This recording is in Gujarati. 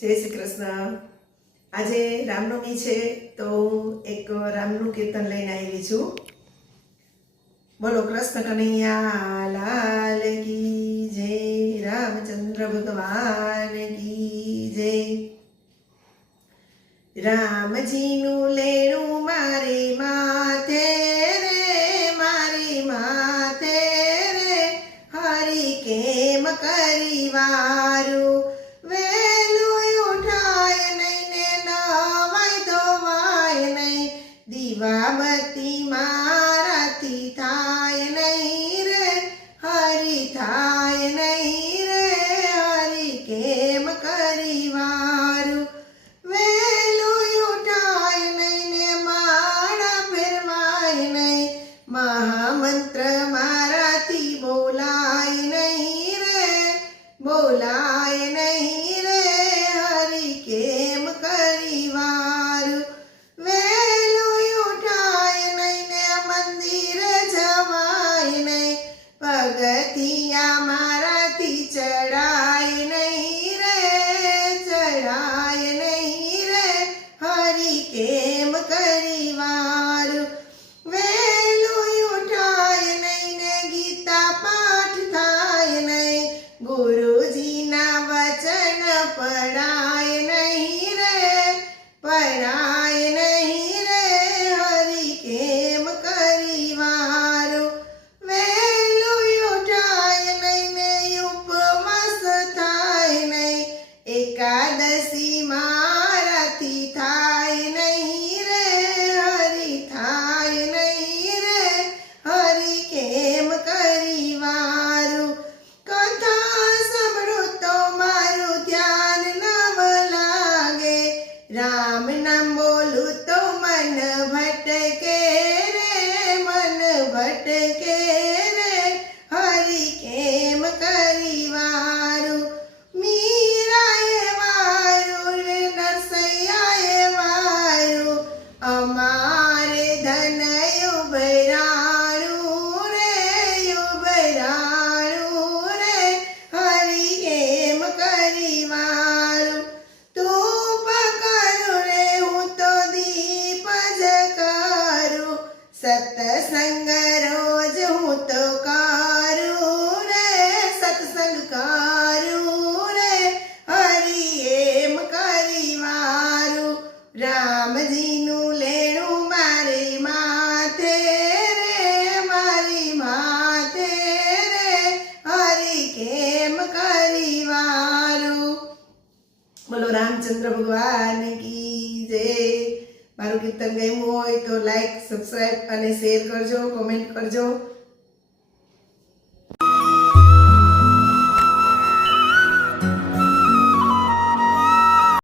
જય શ્રી કૃષ્ણ। આજે રામનવમી છે તો એક રામનું કીર્તન લઈને આવી છું। બોલો કૃષ્ણ કનૈયા લાલ કી જય, રામચંદ્ર ભગવાન કી જય। રામજીનું લેણું મારે માથે રે, મારી માથે રે, હરી કેમ કરી વારું, દીવાબત્તી મારાથી થાય નહીં રે, હરી થાય નહીં રે, હરી કેમ કરી વારું, વહેલું ઉઠાય નહીં ને માળા ફેરવાય નહીં, મહામંત્ર મારાથી બોલાય નહીં રે, બોલાય નહીં રે, હરી કેમ કરી વારું, પગથિયા મારાથી ચડાય નહીં રે, ચડાય નહીં રે, હરી કેમ કરી વારું, વહેલું ઉઠાય નહીં ને ગીતા પાઠ થાય નહીં, ગુરુજીના વચન પડાય નહીં રે, પડાય નહીં રે, હરી કેમ કરી વારું, એકાદશી મારાથી થાય નહીં રે, હરી થાય નહીં રે, હરી કેમ કરી વારું, કથા સાંભળું તો મારું ધ્યાન નવ લાગે, રામ નામ બોલું તો મન ભટકે રે, મન ભટકે રે, હરી કેમ કરી વારું, અમારે ધન ઉભરાણું રે, ઉભરાણું રે, હરી કેમ કરી વારું, તું પકડું રે હું તો દીપ જ કરું, સત્સંગ રોજ હું તો કરું રે, સત્સંગ કરું રે, હરી એમ કરી વારું, રામજીનું લેણું મારે માથે રે, મારી માથે રે, હરી કેમ કરી વારું। બોલો રામચંદ્ર ભગવાન કી જય। મારું કીર્તન ગમ્યું હોય તો લાઈક, સબસ્ક્રાઈબ અને શેર કરજો, કોમેન્ટ કરજો।